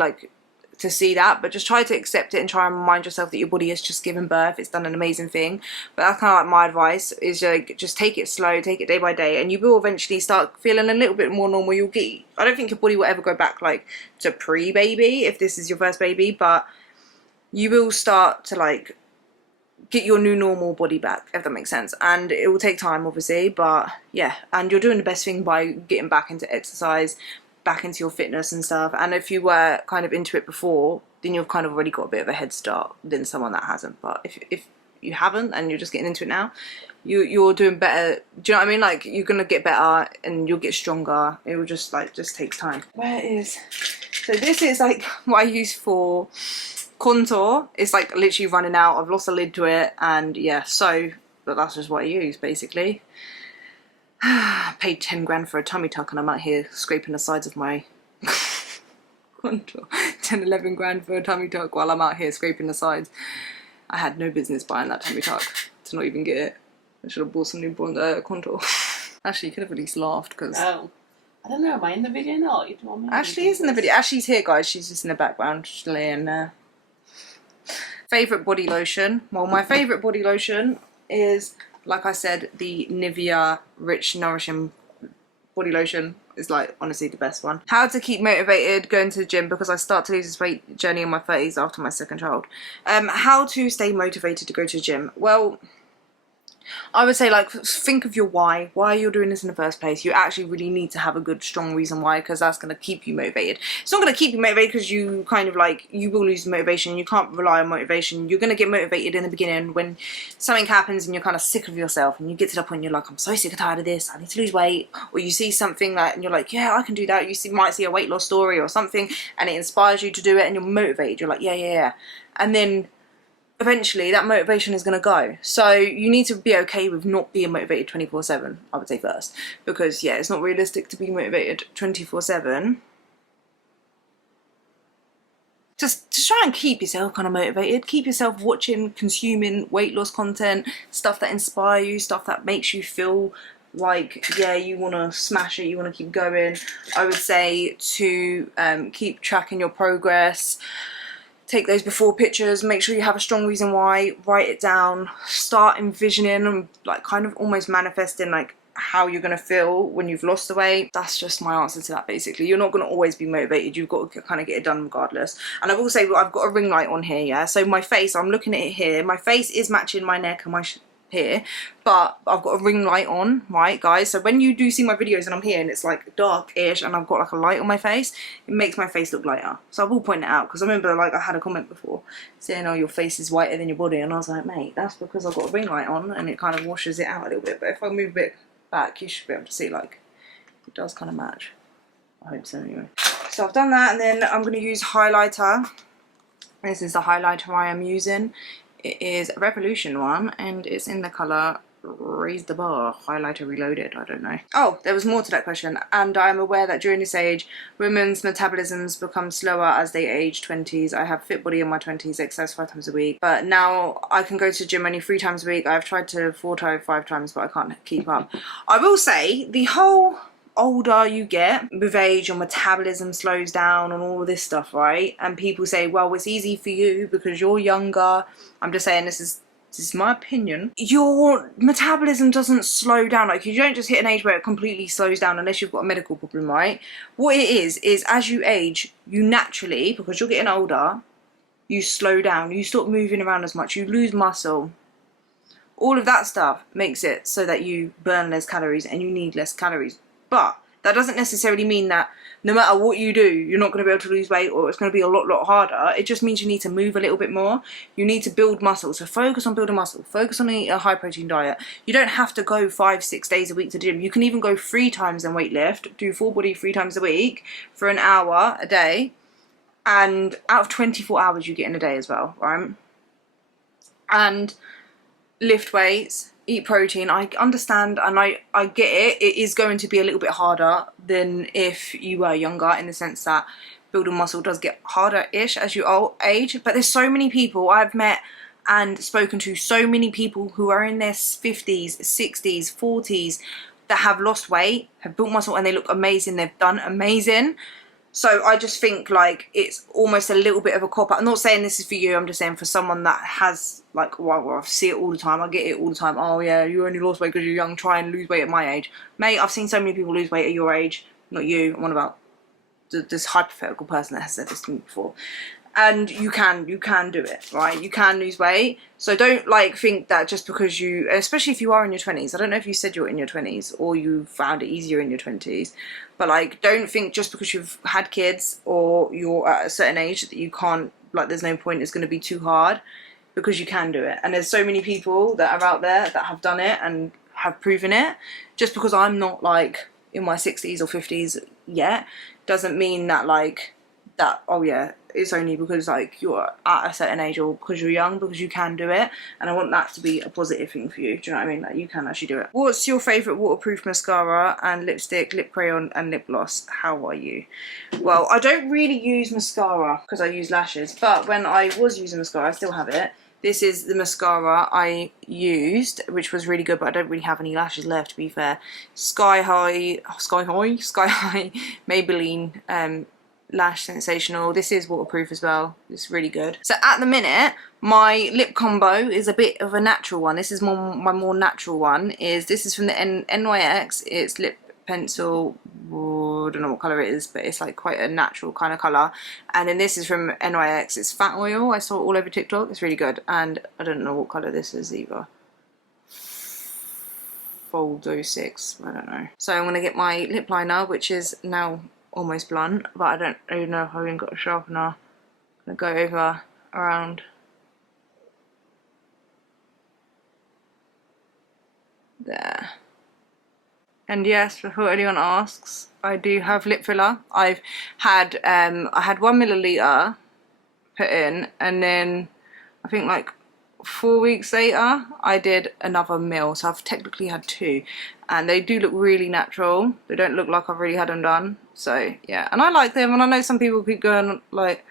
that, but just try to accept it and try and remind yourself that your body has just given birth. It's done an amazing thing. But that's kind of like my advice, is like just take it slow, take it day by day, and you will eventually start feeling a little bit more normal. I don't think your body will ever go back like to pre-baby if this is your first baby, but you will start to like get your new normal body back, if that makes sense. And it will take time, obviously, but yeah, and you're doing the best thing by getting back into exercise, back into your fitness and stuff. And if you were kind of into it before, then you've kind of already got a bit of a head start than someone that hasn't. But if you haven't and you're just getting into it now, you're doing better. Do you know what I mean? Like, you're gonna get better and you'll get stronger. It will just takes time. Where is, so this is like what I use for contour. It's like literally running out. I've lost a lid to it, and yeah, so but that's just what I use basically. I paid 10 grand for a tummy tuck and I'm out here scraping the sides of my contour. 10, 11 grand for a tummy tuck while I'm out here scraping the sides. I had no business buying that tummy tuck to not even get it. I should have bought some new contour. Actually, you could have at least laughed because... Oh. I don't know, am I in the video now? Ashley is in the video. Ashley's here, guys. She's just in the background. She's laying there. Favourite body lotion? Well, my favourite body lotion is, like I said, the Nivea Rich Nourishing body lotion is like honestly the best one. How to keep motivated going to the gym, because I start to lose this weight journey in my 30s after my second child. How to stay motivated to go to the gym? Well, I would say, like, think of your why you're doing this in the first place. You actually really need to have a good strong reason why, because that's going to keep you motivated. It's not going to keep you motivated because you kind of like, you will lose motivation. You can't rely on motivation. You're going to get motivated in the beginning when something happens and you're kind of sick of yourself, and you get to the point you're like, I'm so sick and tired of this, I need to lose weight. Or you see something that and you're like, yeah, I can do that. You might see a weight loss story or something and it inspires you to do it and you're motivated. You're like, yeah. And then eventually that motivation is going to go. So you need to be okay with not being motivated 24/7, I would say first, because yeah, it's not realistic to be motivated 24/7. Just try and keep yourself kind of motivated. Keep yourself watching, consuming weight loss content, stuff that inspire you, stuff that makes you feel like, yeah, you want to smash it, you want to keep going. I would say to keep tracking your progress. Take those before pictures, make sure you have a strong reason why, write it down, start envisioning and like kind of almost manifesting like how you're going to feel when you've lost the weight. That's just my answer to that basically. You're not going to always be motivated, you've got to kind of get it done regardless. And I will say, well, I've got a ring light on here, yeah, so my face, I'm looking at it here, my face is matching my neck and my here, but I've got a ring light on, right guys? So when you do see my videos and I'm here and it's like dark-ish and I've got like a light on my face, it makes my face look lighter. So I will point it out, because I remember like I had a comment before saying, oh, your face is whiter than your body, and I was like, mate, that's because I've got a ring light on and it kind of washes it out a little bit. But if I move a bit back, you should be able to see like it does kind of match. I hope so anyway. So I've done that, and then I'm going to use highlighter. This is the highlighter I am using. It is a Revolution one, and it's in the colour Raise the Bar, highlighter reloaded, I don't know. Oh, there was more to that question. And I am aware that during this age, women's metabolisms become slower as they age. 20s. I have fit body in my 20s, exercise 5 times a week. But now I can go to the gym only 3 times a week. I've tried to 4 to 5 times, but I can't keep up. I will say, the whole older you get with age, your metabolism slows down and all of this stuff, right? And people say, well, it's easy for you because you're younger. I'm just saying, this is my opinion. Your metabolism doesn't slow down. Like, you don't just hit an age where it completely slows down unless you've got a medical problem, right? What it is as you age, you naturally, because you're getting older, you slow down, you stop moving around as much, you lose muscle. All of that stuff makes it so that you burn less calories and you need less calories. But that doesn't necessarily mean that no matter what you do, you're not going to be able to lose weight, or it's going to be a lot harder. It just means you need to move a little bit more. You need to build muscle. So focus on building muscle. Focus on eating a high protein diet. You don't have to go 5-6 days a week to the gym. You can even go 3 times and weight lift. Do full body 3 times a week for an hour a day. And out of 24 hours you get in a day as well, right? And lift weights. Eat protein. I understand and I get it. It is going to be a little bit harder than if you were younger, in the sense that building muscle does get harder-ish as you age. But there's so many people I've met and spoken to, so many people who are in their 50s, 60s, 40s that have lost weight, have built muscle, and they look amazing. They've done amazing. So I just think like it's almost a little bit of a cop-out. I'm not saying this is for you, I'm just saying for someone that has like, well, I see it all the time, I get it all the time. Oh yeah, you only lost weight because you're young, try and lose weight at my age. Mate, I've seen so many people lose weight at your age, not you, I'm on about this hypothetical person that has said this to me before. And you can do it, right? You can lose weight. So don't like think that just because you, especially if you are in your 20s, I don't know if you said you're in your 20s or you found it easier in your 20s, but like don't think just because you've had kids or you're at a certain age that you can't, like there's no point, it's going to be too hard, because you can do it. And there's so many people that are out there that have done it and have proven it. Just because I'm not like in my 60s or 50s yet doesn't mean that like that, oh yeah, it's only because like you're at a certain age or because you're young, because you can do it. And I want that to be a positive thing for you. Do you know what I mean? Like you can actually do it. What's your favourite waterproof mascara and lipstick, lip crayon and lip gloss? How are you? Well, I don't really use mascara because I use lashes, but when I was using mascara, I still have it. This is the mascara I used, which was really good, but I don't really have any lashes left, to be fair. Sky High Maybelline Lash Sensational. This is waterproof as well. It's really good. So at the minute, my lip combo is a bit of a natural one. This is my more natural one. This is from the NYX. It's lip pencil. I don't know what colour it is, but it's like quite a natural kind of colour. And then this is from NYX. It's fat oil. I saw it all over TikTok. It's really good. And I don't know what colour this is either. Fold 06. I don't know. So I'm going to get my lip liner, which is now almost blunt, but I don't even know if I've even got a sharpener. I'm going to go over around there. And yes, before anyone asks, I do have lip filler. I had 1 milliliter put in, and then I think like 4 weeks later I did another mil, so I've technically had 2, and they do look really natural. They don't look like I've really had them done. So yeah, and I like them, and I know some people keep going like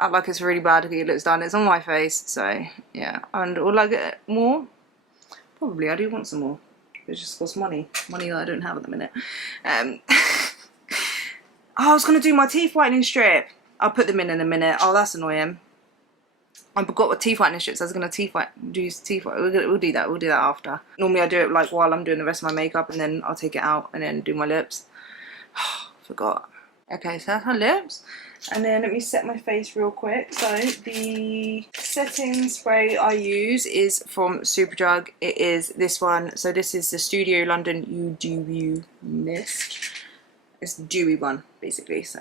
act like it's really bad to get your lips done. It's on my face, so yeah. And will I get more? Probably. I do want some more. It just costs money that I don't have at the minute. I was going to do my teeth whitening strip. I'll put them in a minute. Oh, that's annoying. I forgot what teeth whitening strips. I was going to do teeth white. We'll do that. We'll do that after. Normally I do it like while I'm doing the rest of my makeup, and then I'll take it out and then do my lips. Forgot. Okay, so that's my lips. And then let me set my face real quick. So the setting spray I use is from Superdrug. It is this one. So this is the Studio London You Dewy Mist. It's the dewy one, basically. So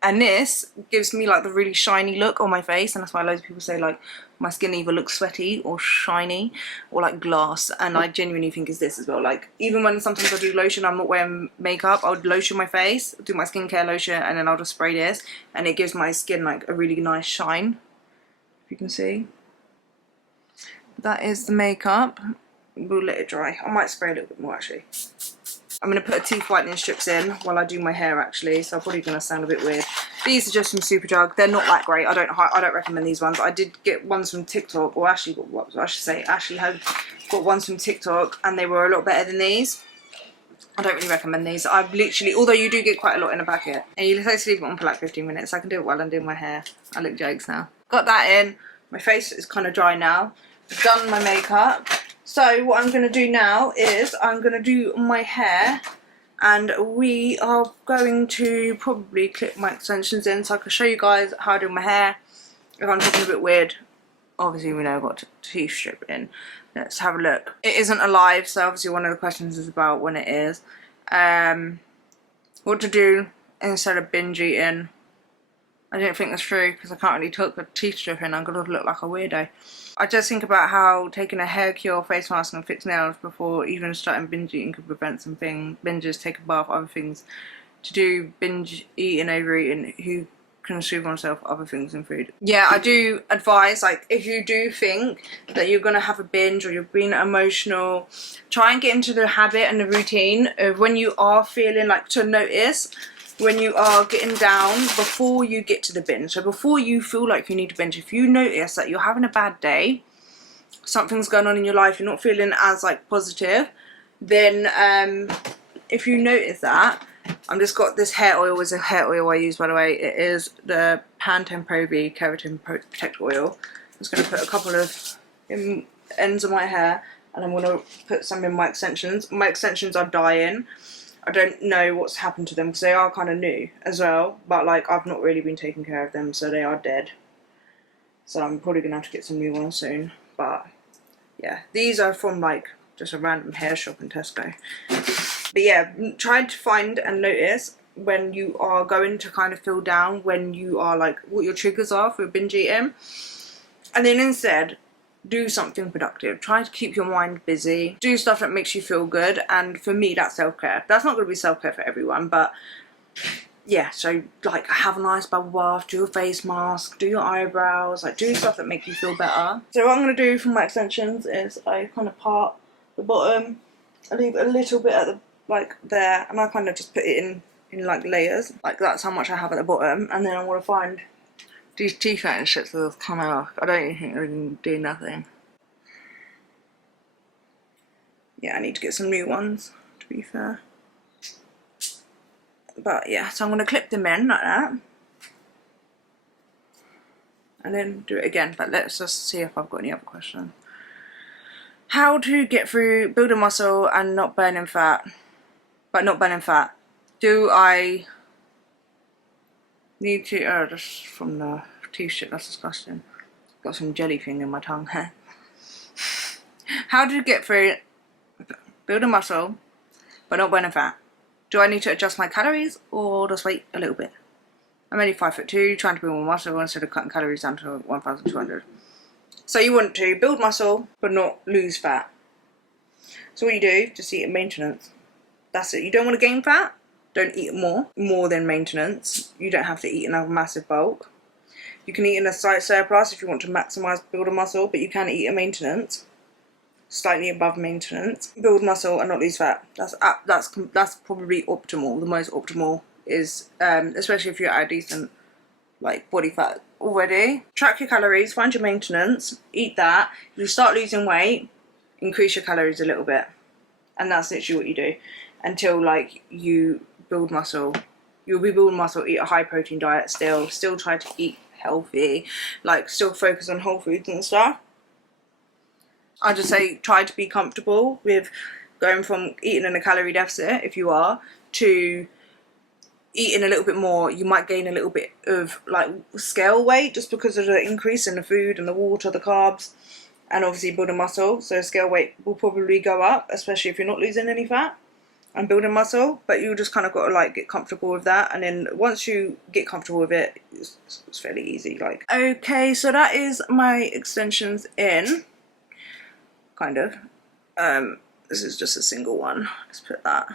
and this gives me like the really shiny look on my face, and that's why loads of people say like my skin either looks sweaty or shiny or like glass, and I genuinely think it's this as well. Like even when sometimes I do lotion, I'm not wearing makeup, I would lotion my face, do my skincare lotion, and then I'll just spray this, and it gives my skin like a really nice shine, if you can see. That is the makeup. We'll let it dry. I might spray a little bit more actually. I'm going to put a teeth whitening strips in while I do my hair actually, so I'm probably going to sound a bit weird. These are just from Superdrug. They're not that great. I don't recommend these ones. I did get ones from TikTok, or Ashley got what I should say. Ashley had got ones from TikTok, and they were a lot better than these. I don't really recommend these. I've literally, although you do get quite a lot in a packet, and you're supposed to leave it on for like 15 minutes. I can do it while I'm doing my hair. I look jokes now. Got that in. My face is kind of dry now. I've done my makeup. So what I'm going to do now is I'm going to do my hair, and we are going to probably clip my extensions in so I can show you guys how I do my hair. If I'm talking a bit weird, obviously we know I've got teeth strip in. Let's have a look. It isn't alive, so obviously one of the questions is about when it is. What to do instead of binge eating. I don't think that's true because I can't really tuck the teeth strip in. I'm going to look like a weirdo. I just think about how taking a hair cure, face mask and fixed nails before even starting binge eating could prevent some binges, take a bath, other things. To do binge eating, overeating, who can restrict oneself other things in food. Yeah, I do advise, like, if you do think that you're going to have a binge or you're being emotional, try and get into the habit and the routine of when you are feeling like, to notice when you are getting down before you get to the binge. So before you feel like you need to binge, if you notice that you're having a bad day, something's going on in your life, you're not feeling as like positive, then if you notice that, I've just got this hair oil. Is a hair oil I use, by the way. It is the Pantene Pro V Keratin Protect Oil. I'm just going to put a couple of ends of my hair, and I'm going to put some in my extensions. My extensions are dying. I don't know what's happened to them because they are kind of new as well, but like I've not really been taking care of them, so they are dead. So I'm probably going to have to get some new ones soon. But yeah, these are from like just a random hair shop in Tesco. But yeah, try to find and notice when you are going to kind of feel down, when you are like, what your triggers are for binge eating. And then instead, do something productive. Try to keep your mind busy. Do stuff that makes you feel good. And for me, that's self-care. That's not going to be self-care for everyone, but yeah, so like have a nice bubble bath, do a face mask, do your eyebrows, like do stuff that make you feel better. So what I'm going to do for my extensions is I kind of part the bottom, I leave a little bit at the like there, and I kind of just put it in like layers. Like that's how much I have at the bottom, and then I'm going to find these teeth out and shit that have come out. I don't even think they're going to do nothing. Yeah, I need to get some new ones, to be fair. But yeah, so I'm going to clip them in like that. And then do it again, but let's just see if I've got any other questions. How to get through building muscle and not burning fat? But not burning fat. Do I need to... Oh, that's from the teeth shit, that's disgusting. Got some jelly thing in my tongue here. How to get through building muscle but not burning fat? Do I need to adjust my calories or just wait a little bit? I'm only 5'2", trying to build more muscle instead of cutting calories down to 1,200. So you want to build muscle but not lose fat. So what you do, just eat at maintenance. That's it. You don't want to gain fat, don't eat more than maintenance. You don't have to eat in a massive bulk. You can eat in a slight surplus if you want to maximise build a muscle, but you can eat at maintenance, slightly above maintenance. Build muscle and not lose fat. That's probably optimal. The most optimal is, especially if you're at a decent like body fat already. Track your calories, find your maintenance, eat that. If you start losing weight, increase your calories a little bit, and that's literally what you do until like you build muscle. You'll be building muscle, eat a high protein diet still try to eat healthy, like still focus on whole foods and stuff. I just say try to be comfortable with going from eating in a calorie deficit, if you are, to eating a little bit more. You might gain a little bit of like scale weight just because of the increase in the food and the water, the carbs, and obviously building muscle. So scale weight will probably go up, especially if you're not losing any fat and building muscle. But you just kind of got to like get comfortable with that, and then once you get comfortable with it, it's fairly easy. Like, okay, so that is my extensions in, kind of. This is just a single one. Let's put that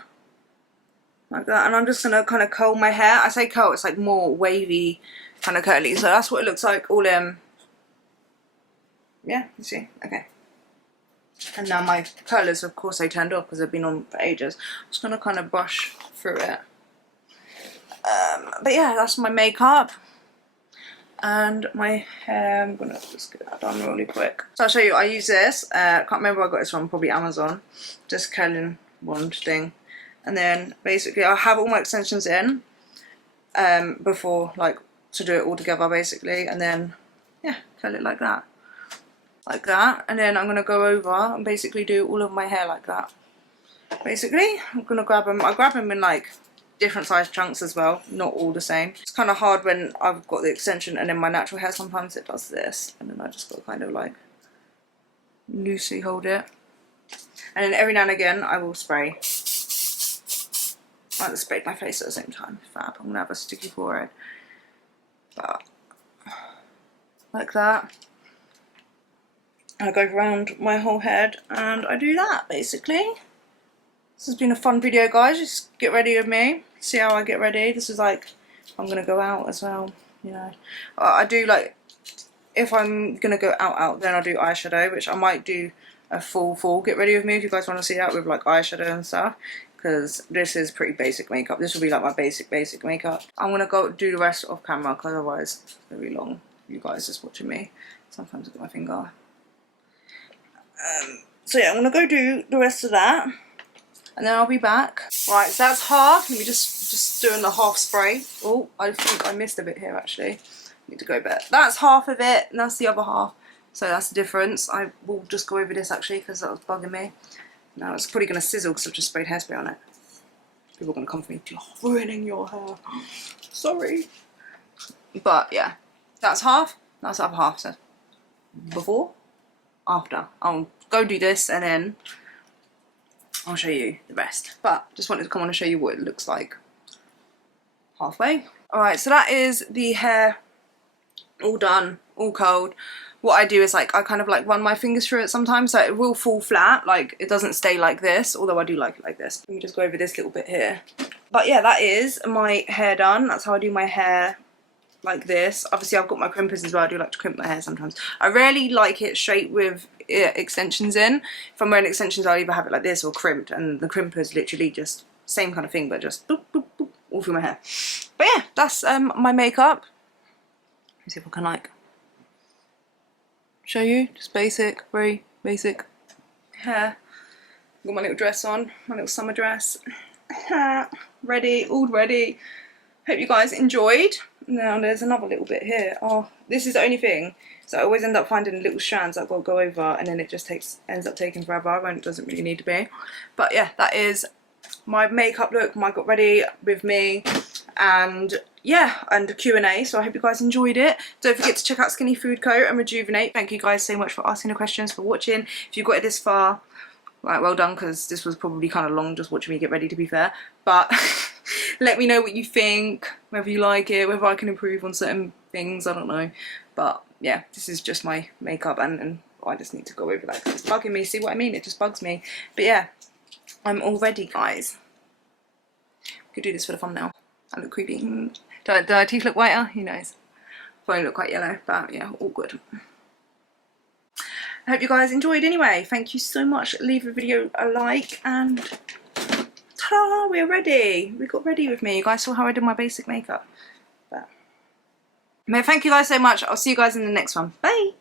like that, and I'm just gonna kind of curl my hair. I say curl, it's like more wavy, kind of curly. So that's what it looks like all in. Yeah, you see, okay. And now my curlers, of course, they turned off because they've been on for ages. I'm just gonna kind of brush through it. But yeah, that's my makeup and my hair. I'm gonna just get that done really quick. So I'll show you. I use this. Can't remember where I got this from. Probably Amazon. Just curling wand thing. And then basically I have all my extensions in before, like, to do it all together basically, and then yeah, curl it like that, and then I'm gonna go over and basically do all of my hair like that. Basically, I'm gonna grab them. I grab them in like different size chunks as well, not all the same. It's kind of hard when I've got the extension and then my natural hair. Sometimes it does this, and then I just got to kind of like loosely hold it, and then every now and again I will spray. I just sprayed my face at the same time. Fab. I'm gonna have a sticky forehead. But like that. I go around my whole head and I do that basically. This has been a fun video, guys. Just get ready with me. See how I get ready. This is like, I'm gonna go out as well, you know. I do like, if I'm gonna go out, then I'll do eyeshadow, which I might do a full get ready with me if you guys want to see that with like eyeshadow and stuff. Because this is pretty basic makeup. This will be like my basic makeup. I'm gonna go do the rest off camera because otherwise it's gonna be long. You guys just watching me. Sometimes I get my finger. So yeah, I'm gonna go do the rest of that. and then I'll be back. Right, so that's half. Let me just doing the half spray. Oh, I think I missed a bit here actually. Need to go back. That's half of it, and that's the other half. So that's the difference. I will just go over this actually because that was bugging me. Now it's probably going to sizzle because I've just sprayed hairspray on it. People are going to come for me. You're ruining your hair. Sorry. But yeah, that's half. That's the other half. So before, after. I'll go do this and then I'll show you the rest. But just wanted to come on and show you what it looks like halfway. Alright, so that is the hair all done, all cold. What I do is like I kind of like run my fingers through it sometimes, so it will fall flat, like it doesn't stay like this, although I do like it like this. Let me just go over this little bit here. But yeah, that is my hair done. That's how I do my hair, like this. Obviously I've got my crimpers as well. I do like to crimp my hair sometimes. I rarely like it straight with extensions in. If I'm wearing extensions, I'll either have it like this or crimped, and the crimpers literally just same kind of thing, but just boop, boop, boop, all through my hair. But yeah, that's my makeup. Let's see if I can like show you. Just basic, very basic hair. Got my little dress on, my little summer dress. Ready, all ready. Hope you guys enjoyed. Now there's another little bit here. Oh, this is the only thing. So I always end up finding little strands that will go over, and then it just ends up taking forever when it doesn't really need to be. But yeah, that is my makeup look, my got ready with me, and yeah, and the Q&A. So I hope you guys enjoyed it. Don't forget to check out Skinny Food Co and Rejuvenate. Thank you guys so much for asking the questions, for watching. If you got it this far, right, well done, because this was probably kind of long just watching me get ready, to be fair. But let me know what you think, whether you like it, whether I can improve on certain things, I don't know. But yeah, this is just my makeup, and I just need to go over that because it's bugging me. See what I mean? It just bugs me. But yeah, I'm all ready, guys. We could do this for the thumbnail. I look creepy. Do my teeth look whiter? Who knows? Probably look quite yellow, but yeah, all good. I hope you guys enjoyed anyway. Thank you so much. Leave the video a like, and ta-da, we're ready. We got ready with me. You guys saw how I did my basic makeup. But thank you guys so much. I'll see you guys in the next one. Bye.